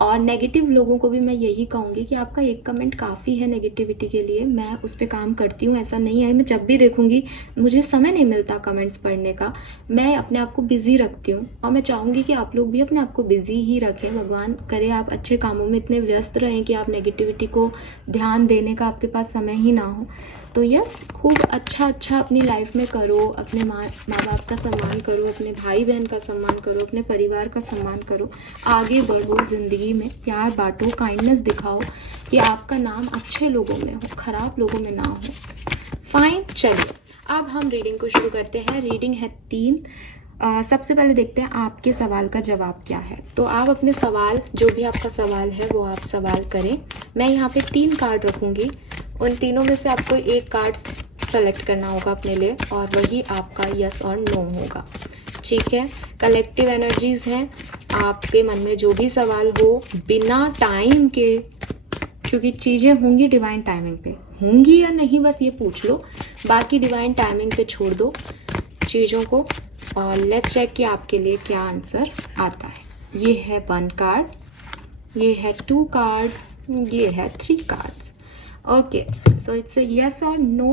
और नेगेटिव लोगों को भी मैं यही कहूँगी कि आपका एक कमेंट काफ़ी है नेगेटिविटी के लिए। मैं उस पर काम करती हूँ, ऐसा नहीं है, मैं जब भी देखूँगी, मुझे समय नहीं मिलता कमेंट्स पढ़ने का, मैं अपने आप को बिज़ी रखती हूँ। और मैं चाहूँगी कि आप लोग भी अपने आप को बिज़ी ही रखें। भगवान करे आप अच्छे कामों में इतने व्यस्त रहें कि आप नेगेटिविटी को ध्यान देने का आपके पास समय ही ना हो। तो यस, खूब अच्छा अपनी लाइफ में करो, अपने माँ बाप का सम्मान करो, अपने भाई बहन का सम्मान करो, अपने परिवार का सम्मान करो, आगे बढ़ो ज़िंदगी में, प्यार बांटो, काइंडनेस दिखाओ, कि आपका नाम अच्छे लोगों में हो, खराब लोगों में ना हो। फाइन, चलिए अब हम रीडिंग को शुरू करते हैं। रीडिंग है 3। सबसे पहले देखते हैं आपके सवाल का जवाब क्या है। तो आप अपने सवाल, जो भी आपका सवाल है वो आप सवाल करें। मैं यहाँ पे 3 कार्ड रखूँगी, उन तीनों में से आपको एक कार्ड सेलेक्ट करना होगा अपने लिए और वही आपका यस और नो होगा, ठीक है। कलेक्टिव एनर्जीज हैं, आपके मन में जो भी सवाल हो, बिना टाइम के, क्योंकि चीज़ें होंगी डिवाइन टाइमिंग पे, होंगी या नहीं बस ये पूछ लो, बाकी डिवाइन टाइमिंग पे छोड़ दो चीज़ों को। और लेट्स चेक कि आपके लिए क्या आंसर आता है। ये है 1 कार्ड, ये है 2 कार्ड, ये है 3 cards. Okay, so it's a yes और नो।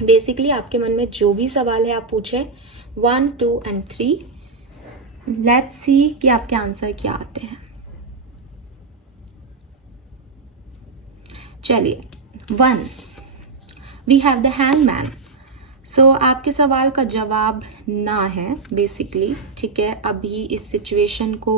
बेसिकली आपके मन में जो भी सवाल है आप पूछें, 1, 2 एंड 3। लेट्स सी कि आपके आंसर क्या आते हैं। चलिए, 1, वी हैव द हैंगमैन। सो आपके सवाल का जवाब ना है बेसिकली, ठीक है। अभी इस सिचुएशन को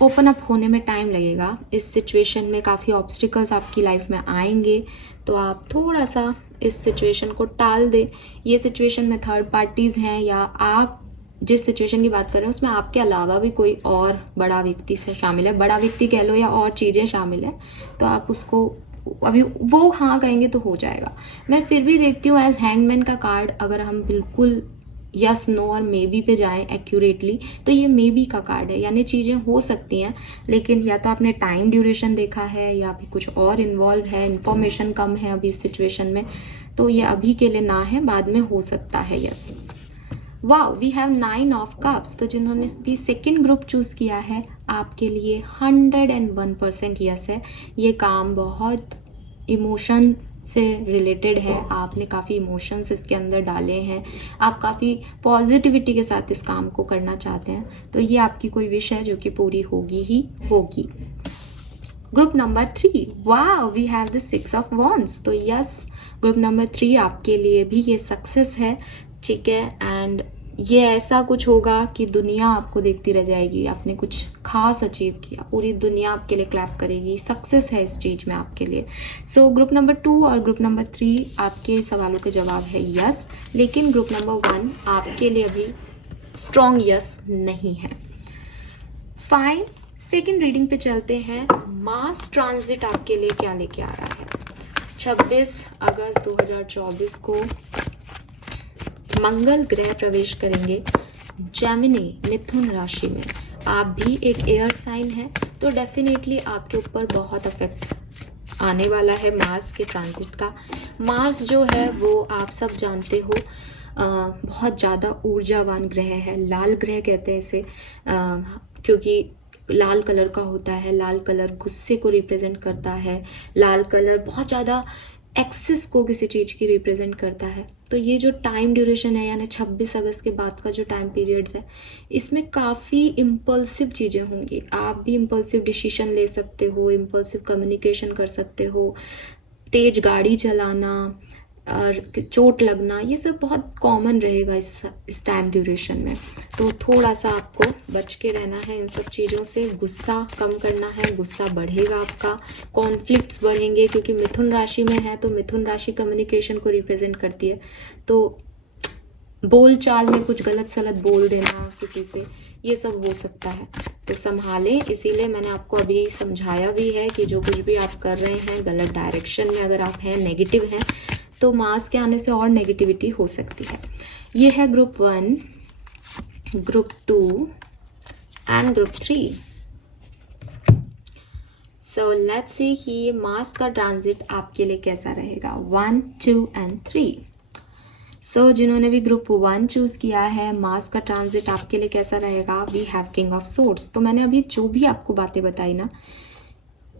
ओपन अप होने में टाइम लगेगा। इस सिचुएशन में काफ़ी ऑब्स्टिकल्स आपकी लाइफ में आएंगे, तो आप थोड़ा सा इस सिचुएशन को टाल दें। ये सिचुएशन में थर्ड पार्टीज़ हैं, या आप जिस सिचुएशन की बात कर रहे हैं उसमें आपके अलावा भी कोई और बड़ा व्यक्ति से शामिल है, बड़ा व्यक्ति कह लो या और चीज़ें शामिल हैं, तो आप उसको अभी वो हाँ कहेंगे तो हो जाएगा। मैं फिर भी देखती हूँ एज हैंगमैन का कार्ड, अगर हम बिल्कुल यस नो और मे बी पे जाएं एक्यूरेटली, तो ये मे बी का कार्ड है, यानी चीज़ें हो सकती हैं, लेकिन या तो आपने टाइम ड्यूरेशन देखा है या भी कुछ और इन्वॉल्व है, इन्फॉर्मेशन कम है अभी इस सिचुएशन में, तो ये अभी के लिए ना है, बाद में हो सकता है yes. Wow, we have 9 of cups. तो जिन्होंने भी सेकेंड ग्रुप चूज़ किया है, आपके लिए 101% यस है। ये काम बहुत इमोशन से रिलेटेड है, आपने काफ़ी इमोशंस इसके अंदर डाले हैं, आप काफ़ी पॉजिटिविटी के साथ इस काम को करना चाहते हैं, तो ये आपकी कोई विश है जो कि पूरी होगी ही होगी। Group number 3, wow, we have the 6 of wands. तो यस, ग्रुप नंबर 3 आपके लिए भी ये सक्सेस है, ठीक है। एंड ये ऐसा कुछ होगा कि दुनिया आपको देखती रह जाएगी, आपने कुछ खास अचीव किया, पूरी दुनिया आपके लिए क्लैप करेगी, सक्सेस है इस चीज़ में आपके लिए। सो ग्रुप नंबर 2 और ग्रुप नंबर 3 आपके सवालों के जवाब है यस, लेकिन ग्रुप नंबर 1 आपके लिए अभी स्ट्रॉन्ग यस नहीं है। फाइन, सेकेंड रीडिंग पे चलते हैं। मार्स ट्रांजिट आपके लिए क्या लेके आ रहा है। 26 अगस्त 2024 को मंगल ग्रह प्रवेश करेंगे जेमिनी मिथुन राशि में। आप भी एक एयर साइन है, तो डेफिनेटली आपके ऊपर बहुत इफेक्ट आने वाला है मार्स के ट्रांजिट का। मार्स जो है वो आप सब जानते हो बहुत ज़्यादा ऊर्जावान ग्रह है, लाल ग्रह कहते हैं इसे, क्योंकि लाल कलर का होता है। लाल कलर गुस्से को रिप्रेजेंट करता है, लाल कलर बहुत ज़्यादा एक्सेस को किसी चीज़ की रिप्रेजेंट करता है। तो ये जो टाइम ड्यूरेशन है यानी 26 अगस्त के बाद का जो टाइम पीरियड्स है, इसमें काफ़ी इम्पल्सिव चीज़ें होंगी। आप भी इम्पल्सिव डिसीजन ले सकते हो, इम्पल्सिव कम्युनिकेशन कर सकते हो, तेज गाड़ी चलाना और चोट लगना, ये सब बहुत कॉमन रहेगा इस टाइम ड्यूरेशन में। तो थोड़ा सा आपको बच के रहना है इन सब चीज़ों से, गुस्सा कम करना है, गुस्सा बढ़ेगा आपका, कॉन्फ्लिक्ट्स बढ़ेंगे, क्योंकि मिथुन राशि में है तो मिथुन राशि कम्युनिकेशन को रिप्रेजेंट करती है। तो बोल चाल में कुछ गलत सलत बोल देना किसी से, ये सब हो सकता है, तो संभालें। इसीलिए मैंने आपको अभी समझाया भी है कि जो कुछ भी आप कर रहे हैं गलत डायरेक्शन में अगर आप हैं, नेगेटिव हैं, तो मास के आने से और नेगेटिविटी हो सकती है। ये है group 1, group 2 and group 3। So let's see कि ये मास का ट्रांजिट आपके लिए कैसा रहेगा 1, 2 एंड 3। सो जिन्होंने भी ग्रुप 1 चूज किया है, मास का ट्रांजिट आपके लिए कैसा रहेगा, we have king of swords. तो मैंने अभी जो भी आपको बातें बताई ना,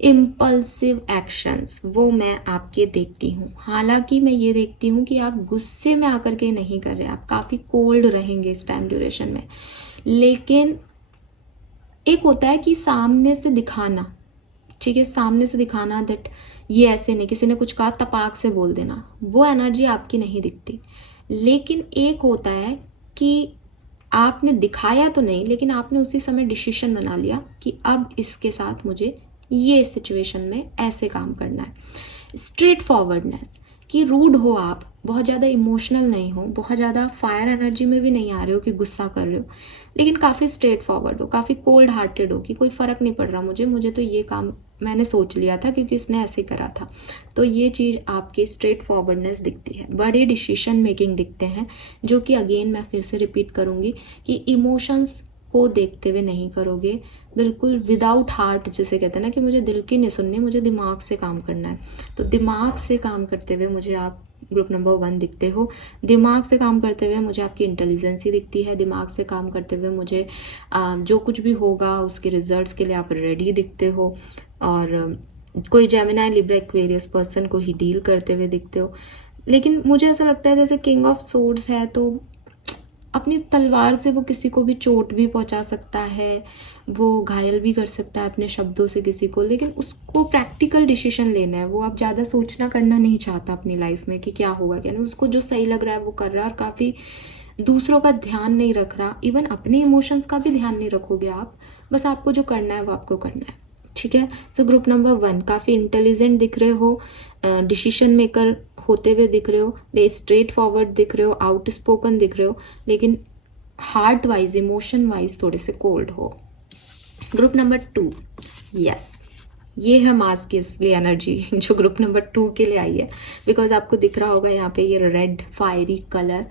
इम्पल्सिव एक्शंस, वो मैं आपके देखती हूँ। हालांकि मैं ये देखती हूँ कि आप गुस्से में आकर के नहीं कर रहे, आप काफ़ी कोल्ड रहेंगे इस टाइम ड्यूरेशन में। लेकिन एक होता है कि सामने से दिखाना, ठीक है, सामने से दिखाना दैट ये ऐसे नहीं, किसी ने कुछ कहा तपाक से बोल देना, वो एनर्जी आपकी नहीं दिखती। लेकिन एक होता है कि आपने दिखाया तो नहीं, लेकिन आपने उसी समय डिसीजन बना लिया कि अब इसके साथ मुझे ये सिचुएशन में ऐसे काम करना है। स्ट्रेट फॉरवर्डनेस, कि रूड हो आप, बहुत ज़्यादा इमोशनल नहीं हो, बहुत ज़्यादा फायर एनर्जी में भी नहीं आ रहे हो कि गुस्सा कर रहे हो, लेकिन काफ़ी स्ट्रेट फॉरवर्ड हो, काफ़ी कोल्ड हार्टेड हो कि कोई फ़र्क नहीं पड़ रहा मुझे तो ये काम मैंने सोच लिया था क्योंकि इसने ऐसे करा था। तो ये चीज़ आपकी स्ट्रेट फॉरवर्डनेस दिखती है। बड़े डिसीजन मेकिंग दिखते हैं, जो कि अगेन मैं फिर से रिपीट करूँगी कि इमोशंस को देखते हुए नहीं करोगे, बिल्कुल विदाउट हार्ट, जिसे कहते हैं ना कि मुझे दिल की नहीं सुननी, मुझे दिमाग से काम करना है। तो दिमाग से काम करते हुए मुझे आप ग्रुप नंबर 1 दिखते हो। दिमाग से काम करते हुए मुझे आपकी इंटेलिजेंसी दिखती है। दिमाग से काम करते हुए मुझे जो कुछ भी होगा उसके रिजल्ट्स के लिए आप रेडी दिखते हो। और कोई जेमिनाई, लिब्रा, एक्वेरियस पर्सन को ही डील करते हुए दिखते हो। लेकिन मुझे ऐसा लगता है जैसे किंग ऑफ सोर्ड्स है तो अपनी तलवार से वो किसी को भी चोट भी पहुंचा सकता है, वो घायल भी कर सकता है अपने शब्दों से किसी को, लेकिन उसको प्रैक्टिकल डिसीजन लेना है। वो आप ज़्यादा सोचना करना नहीं चाहता अपनी लाइफ में कि क्या होगा क्या नहीं, उसको जो सही लग रहा है वो कर रहा है और काफ़ी दूसरों का ध्यान नहीं रख रहा, इवन अपने इमोशंस का भी ध्यान नहीं रखोगे आप, बस आपको जो करना है वो आपको करना है, ठीक है। सो ग्रुप नंबर 1 काफ़ी इंटेलिजेंट दिख रहे हो, डिसीजन मेकर होते हुए दिख रहे हो, ले स्ट्रेट फॉरवर्ड दिख रहे हो, आउट स्पोकन दिख रहे हो, लेकिन हार्ट वाइज, इमोशन वाइज थोड़े से कोल्ड हो। ग्रुप नंबर 2, यस, ये है मास की असली एनर्जी जो ग्रुप नंबर 2 के लिए आई है। बिकॉज आपको दिख रहा होगा यहाँ पे ये रेड फायरी कलर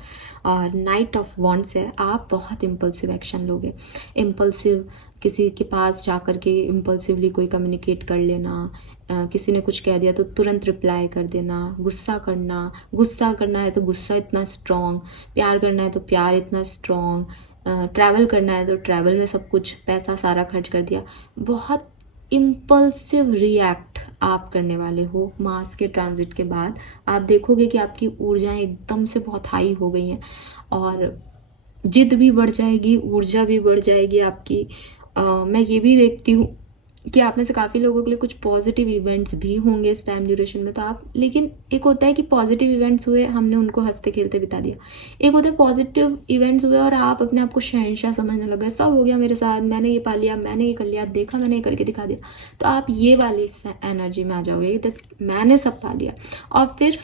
और नाइट ऑफ वॉन्ड्स है। आप बहुत इम्पल्सिव एक्शन लोगे, इम्पल्सिव किसी के पास जा कर के इम्पल्सिवली कोई कम्युनिकेट कर लेना, किसी ने कुछ कह दिया तो तुरंत रिप्लाई कर देना, गुस्सा करना है तो गुस्सा इतना स्ट्रॉन्ग, प्यार करना है तो प्यार इतना स्ट्रॉन्ग, ट्रैवल करना है तो ट्रैवल में सब कुछ पैसा सारा खर्च कर दिया। बहुत इम्पल्सिव रिएक्ट आप करने वाले हो मास के ट्रांजिट के बाद। आप देखोगे कि आपकी ऊर्जाएं एकदम से बहुत हाई हो गई हैं और जिद भी बढ़ जाएगी, ऊर्जा भी बढ़ जाएगी आपकी। मैं ये भी देखती हूँ कि आप में से काफ़ी लोगों के लिए कुछ पॉजिटिव इवेंट्स भी होंगे इस टाइम ड्यूरेशन में। तो आप, लेकिन एक होता है कि पॉजिटिव इवेंट्स हुए, हमने उनको हंसते खेलते बिता दिया। एक होता है पॉजिटिव इवेंट्स हुए और आप अपने आप को शहंशाह समझने लगे, सब हो गया मेरे साथ, मैंने ये पा लिया, मैंने ये कर लिया, देखा मैंने ये करके दिखा दिया। तो आप ये वाली एनर्जी में आ जाओगे कि मैंने सब पा लिया और फिर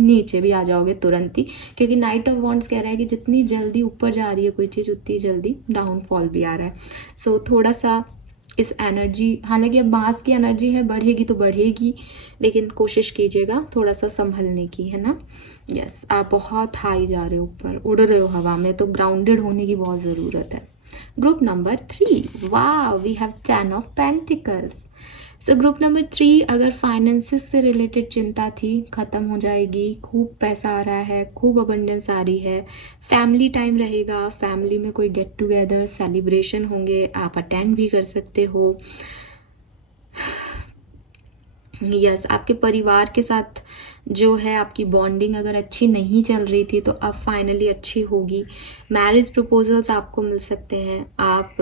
नीचे भी आ जाओगे तुरंत ही, क्योंकि नाइट ऑफ वॉन्ड्स कह रहा है कि जितनी जल्दी ऊपर जा रही है कोई चीज़ उतनी जल्दी डाउनफॉल भी आ रहा है। सो थोड़ा सा इस एनर्जी, हालांकि अब मास की एनर्जी है, बढ़ेगी तो बढ़ेगी, लेकिन कोशिश कीजिएगा थोड़ा सा संभलने की, है ना। यस, आप बहुत हाई जा रहे हो, ऊपर उड़ रहे हो हवा में, तो ग्राउंडेड होने की बहुत ज़रूरत है। ग्रुप नंबर 3, वाह, we have 10 of pentacles. So group number 3, अगर फाइनेंसिस से रिलेटेड चिंता थी, ख़त्म हो जाएगी। खूब पैसा आ रहा है, खूब अबंडेंस आ रही है, फैमिली टाइम रहेगा, फैमिली में कोई गेट टुगेदर सेलिब्रेशन होंगे, आप अटेंड भी कर सकते हो। यस, आपके परिवार के साथ जो है आपकी बॉन्डिंग अगर अच्छी नहीं चल रही थी तो अब फाइनली अच्छी होगी। मैरिज प्रपोजल्स आपको मिल सकते हैं। आप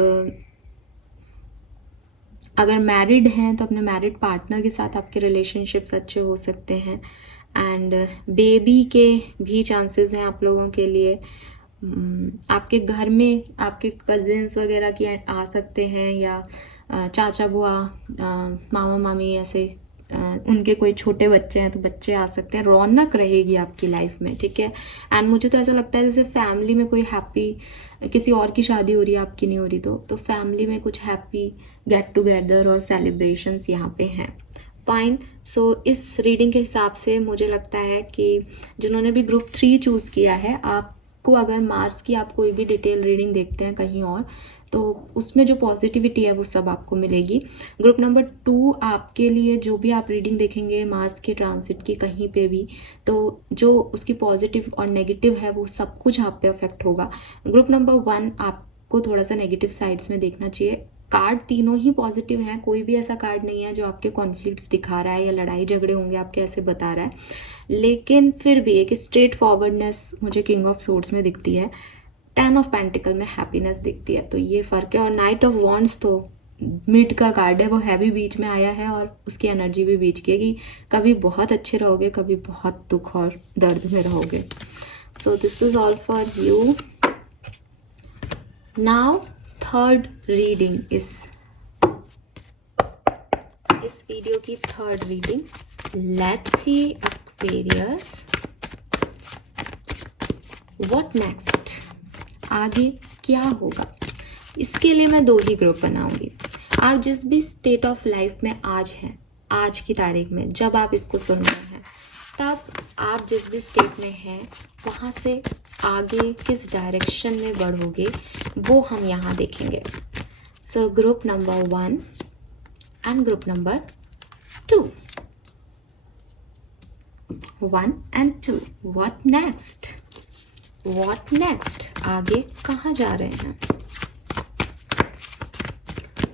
अगर मैरिड हैं तो अपने मैरिड पार्टनर के साथ आपके रिलेशनशिप्स अच्छे हो सकते हैं। एंड बेबी के भी चांसेस हैं आप लोगों के लिए। आपके घर में आपके कजिन्स वगैरह की आ सकते हैं, या चाचा बुआ, मामा मामी, ऐसे उनके कोई छोटे बच्चे हैं तो बच्चे आ सकते हैं। रौनक रहेगी आपकी लाइफ में, ठीक है। एंड मुझे तो ऐसा लगता है जैसे फैमिली में कोई हैप्पी, किसी और की शादी हो रही है, आपकी नहीं हो रही, तो फैमिली में कुछ हैप्पी गेट टुगेदर और सेलिब्रेशंस यहाँ पे हैं। फाइन। सो इस रीडिंग के हिसाब से मुझे लगता है कि जिन्होंने भी ग्रुप 3 चूज़ किया है, आपको अगर मार्स की आप कोई भी डिटेल रीडिंग देखते हैं कहीं और, तो उसमें जो पॉजिटिविटी है वो सब आपको मिलेगी। ग्रुप नंबर 2 आपके लिए जो भी आप रीडिंग देखेंगे मार्स के ट्रांसिट की कहीं पे भी, तो जो उसकी पॉजिटिव और नेगेटिव है वो सब कुछ आप पे अफेक्ट होगा। ग्रुप नंबर 1 आपको थोड़ा सा नेगेटिव साइड्स में देखना चाहिए। कार्ड तीनों ही पॉजिटिव हैं, कोई भी ऐसा कार्ड नहीं है जो आपके कॉन्फ्लिक्ट्स दिखा रहा है या लड़ाई झगड़े होंगे आपके ऐसे बता रहा है, लेकिन फिर भी एक स्ट्रेट फॉरवर्डनेस मुझे किंग ऑफ सोर्ड्स में दिखती है। 10 ऑफ पेंटिकल में हैप्पीनेस दिखती है, तो ये फ़र्क है। और नाइट ऑफ वॉन्ड्स तो मिड का कार्ड है, वो हैवी बीच में आया है और उसकी एनर्जी भी बीच की है कि कभी बहुत अच्छे रहोगे, कभी बहुत दुख और दर्द में रहोगे। So this is all for you. Now third reading, इस वीडियो की third reading. Let's see Aquarius, what next, आगे क्या होगा। इसके लिए मैं 2 ही ग्रुप बनाऊंगी। आप जिस भी स्टेट ऑफ लाइफ में आज हैं, आज की तारीख में जब आप इसको सुन रहे हैं, तब आप जिस भी स्टेट में हैं वहाँ से आगे किस डायरेक्शन में बढ़ोगे वो हम यहाँ देखेंगे। So group number 1 and group number 2, 1 and 2, what next, what next, आगे कहाँ जा रहे हैं।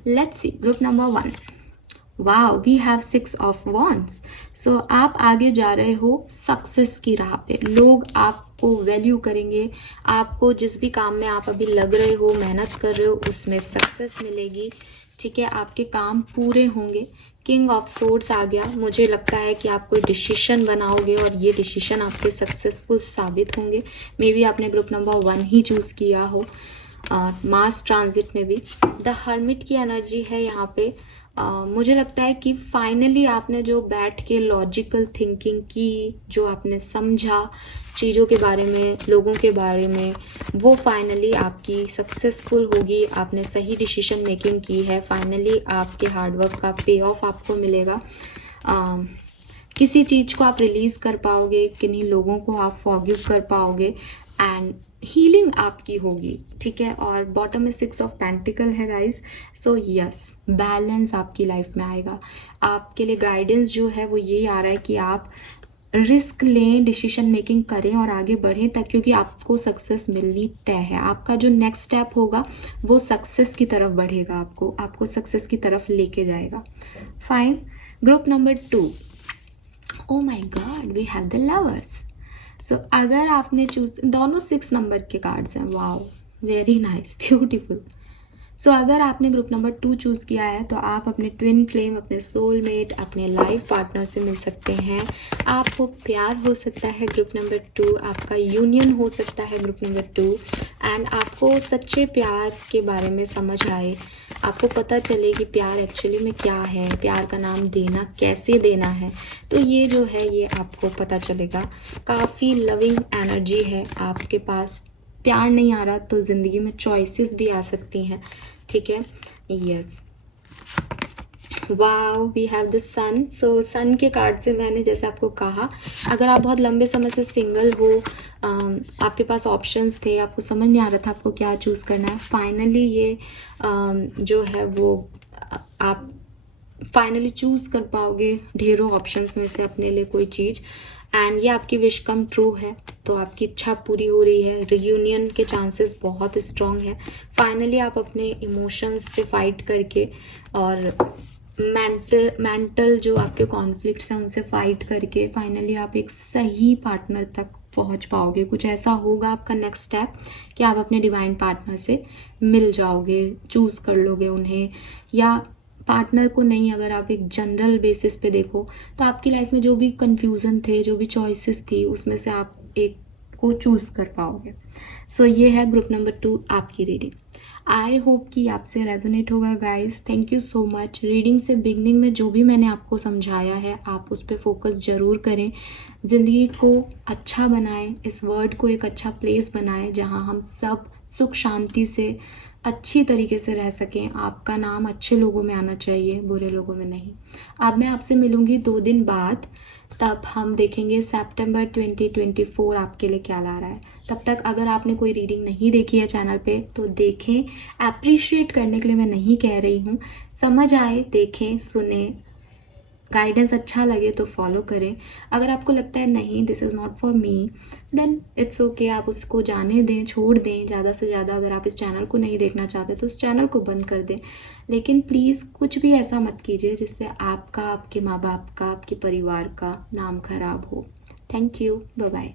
Let's see group number 1। Wow, we have 6 of wands. So आप आगे जा रहे हो सक्सेस की राह पे। लोग आपको वैल्यू करेंगे, आपको जिस भी काम में आप अभी लग रहे हो, मेहनत कर रहे हो, उसमें सक्सेस मिलेगी, ठीक है। आपके काम पूरे होंगे। किंग ऑफ सोर्ड्स आ गया। मुझे लगता है कि आप कोई डिसीजन बनाओगे और ये डिसीजन आपके सक्सेसफुल साबित होंगे। मे बी आपने ग्रुप नंबर 1 ही चूज़ किया हो। मार्स ट्रांजिट में भी द हर्मिट की एनर्जी है यहाँ पे। मुझे लगता है कि फाइनली आपने जो बैठ के लॉजिकल थिंकिंग की, जो आपने समझा चीज़ों के बारे में, लोगों के बारे में, वो फाइनली आपकी सक्सेसफुल होगी। आपने सही डिसीजन मेकिंग की है। फाइनली आपके हार्डवर्क का पे ऑफ आपको मिलेगा। किसी चीज़ को आप रिलीज़ कर पाओगे, किन्हीं लोगों को आप फॉरगिव कर पाओगे एंड हीलिंग आपकी होगी, ठीक है। और बॉटम में 6 ऑफ पेंटिकल है गाइस। सो यस, बैलेंस आपकी लाइफ में आएगा। आपके लिए गाइडेंस जो है वो ये आ रहा है कि आप रिस्क लें, डिसीजन मेकिंग करें और आगे बढ़ें, तक क्योंकि आपको सक्सेस मिलनी तय है। आपका जो नेक्स्ट स्टेप होगा वो सक्सेस की तरफ बढ़ेगा, आपको सक्सेस की तरफ लेके जाएगा। Fine. Group number 2, oh my God, we have the lovers. So अगर आपने चूज, दोनों 6 नंबर के कार्ड्स हैं। Wow, very nice, beautiful. So अगर आपने ग्रुप नंबर 2 चूज़ किया है तो आप अपने ट्विन फ्लेम, अपने सोलमेट, अपने लाइफ पार्टनर से मिल सकते हैं। आपको प्यार हो सकता है ग्रुप नंबर 2, आपका यूनियन हो सकता है ग्रुप नंबर 2, एंड आपको सच्चे प्यार के बारे में समझ आए। आपको पता चले कि प्यार एक्चुअली में क्या है, प्यार का नाम देना कैसे देना है, तो ये जो है ये आपको पता चलेगा। काफ़ी लविंग एनर्जी है आपके पास। प्यार नहीं आ रहा तो ज़िंदगी में चॉइसेस भी आ सकती हैं, ठीक है। Yes, wow, we have the sun. So sun के कार्ड से मैंने जैसे आपको कहा, अगर आप बहुत लंबे समय से सिंगल हो, आपके पास ऑप्शंस थे, आपको समझ नहीं आ रहा था आपको क्या चूज़ करना है, फाइनली ये जो है वो आप फाइनली चूज़ कर पाओगे ढेरों ऑप्शंस में से अपने लिए कोई चीज़, एंड ये आपकी विश कम ट्रू है, तो आपकी इच्छा पूरी हो रही है। रियूनियन के चांसेस बहुत स्ट्रॉन्ग है। फाइनली आप अपने इमोशंस से फाइट करके और मेंटल जो आपके कॉन्फ्लिक्ट्स हैं उनसे फाइट करके फाइनली आप एक सही पार्टनर तक पहुंच पाओगे। कुछ ऐसा होगा आपका नेक्स्ट स्टेप कि आप अपने डिवाइन पार्टनर से मिल जाओगे, चूज़ कर लोगे उन्हें, या पार्टनर को नहीं, अगर आप एक जनरल बेसिस पे देखो तो आपकी लाइफ में जो भी कंफ्यूजन थे, जो भी चॉइसेस थी, उसमें से आप एक को चूज़ कर पाओगे। सो ये है ग्रुप नंबर 2 आपकी रीडिंग। आई होप कि आपसे रेजोनेट होगा guys. Thank you so much. Reading से बिगनिंग में जो भी मैंने आपको समझाया है आप उस पर फोकस ज़रूर करें, ज़िंदगी को अच्छा बनाएं, इस वर्ल्ड को एक अच्छा प्लेस बनाएं जहां हम सब सुख शांति से अच्छी तरीके से रह सकें। आपका नाम अच्छे लोगों में आना चाहिए, बुरे लोगों में नहीं। अब मैं आपसे मिलूंगी 2 दिन बाद, तब हम देखेंगे सितंबर 2024 आपके लिए क्या ला रहा है। तब तक अगर आपने कोई रीडिंग नहीं देखी है चैनल पे तो देखें। अप्रिशिएट करने के लिए मैं नहीं कह रही हूँ, समझ आए देखें, सुने, गाइडेंस अच्छा लगे तो फॉलो करें। अगर आपको लगता है नहीं this is not for me, then it's okay, आप उसको जाने दें, छोड़ दें। ज़्यादा से ज़्यादा अगर आप इस चैनल को नहीं देखना चाहते तो इस चैनल को बंद कर दें। लेकिन प्लीज़ कुछ भी ऐसा मत कीजिए जिससे आपका, आपके माँ बाप का, आपके परिवार का नाम खराब हो। Thank you, bye bye.